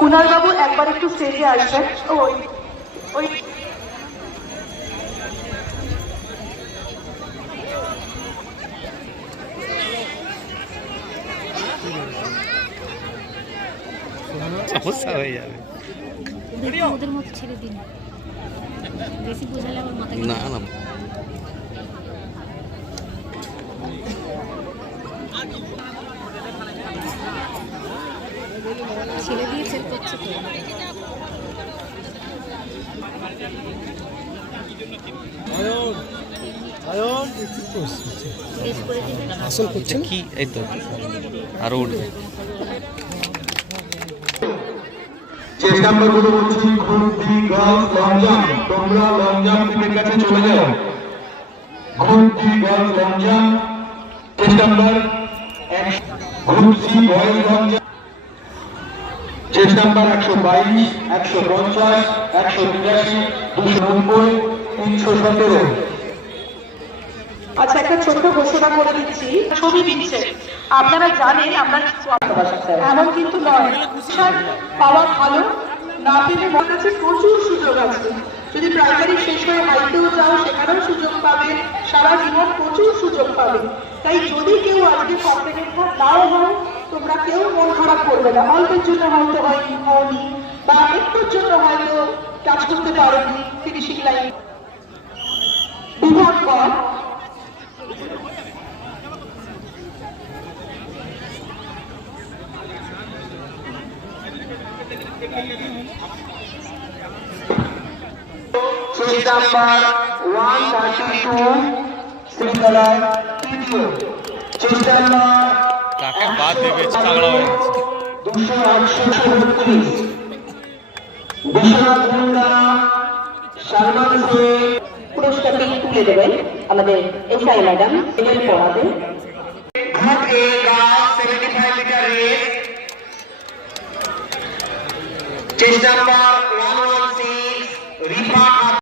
কুনাল বাবু একবার একটু স্টেজে আসবেন। ওই ওই সমস্যা হয়ে যাবে। ওদের মতো ছেড়ে দিন, বেশি বোঝালে আমার মাথা না না ছেড়ে দিয়ে ফেল করছে তো। আসল করছে কি এই তো আরো উঠবে। চেষ্টা আমরা বলছি ঘুরতি গার্লস লং জাম্প, তোমরা লং জাম্পের কাছে চলে যাও। ঘুরতি গার্লস লং জাম্প চেষ্টা নাম্বার 1, ঘুরতি বয়েজ লং জাম্প চেষ্টা নাম্বার 122, 150, 182, 290, 317। আচ্ছা, একটা ছোট্ট ঘোষণা করে দিচ্ছি, ছবি দিচ্ছে। আপনারা জানেন আমরা এমন কিন্তু নয়, পাওয়া ভালো, না পেলে মনে কাছে প্রচুর সুযোগ আছে। যদি প্রাইমারি শেষ হয়ে হাইতেও যাও সেখানেও সুযোগ পাবে, সারা জীবন প্রচুর সুযোগ পাবে। তাই যদি কেউ আজকে কম্পিটিশন নাও হয়, তোমরা কেউ মন খারাপ করবে না। অল্পের জন্য হয়তো হয়নি বা একটুর জন্য হয়তো কাজ করতে পারেনি ফিনিশিং লাইন বিভাগ পর চেষ্টা নাম্বার 132 শ্রীকলা তৃতীয়, চেষ্টা নাম্বার কাকে বাদ দেবে চাগড়া হয়ে গেছে। 238 বিশ্বনাথ মুন্ডা সালমান শেখ পুরস্কারটি তুলে দেবেন আমাদের এসআই ম্যাডাম এদের পড়াতে। ঘাট এ গাছ 75 মিটার রেস চেষ্টা নাম্বার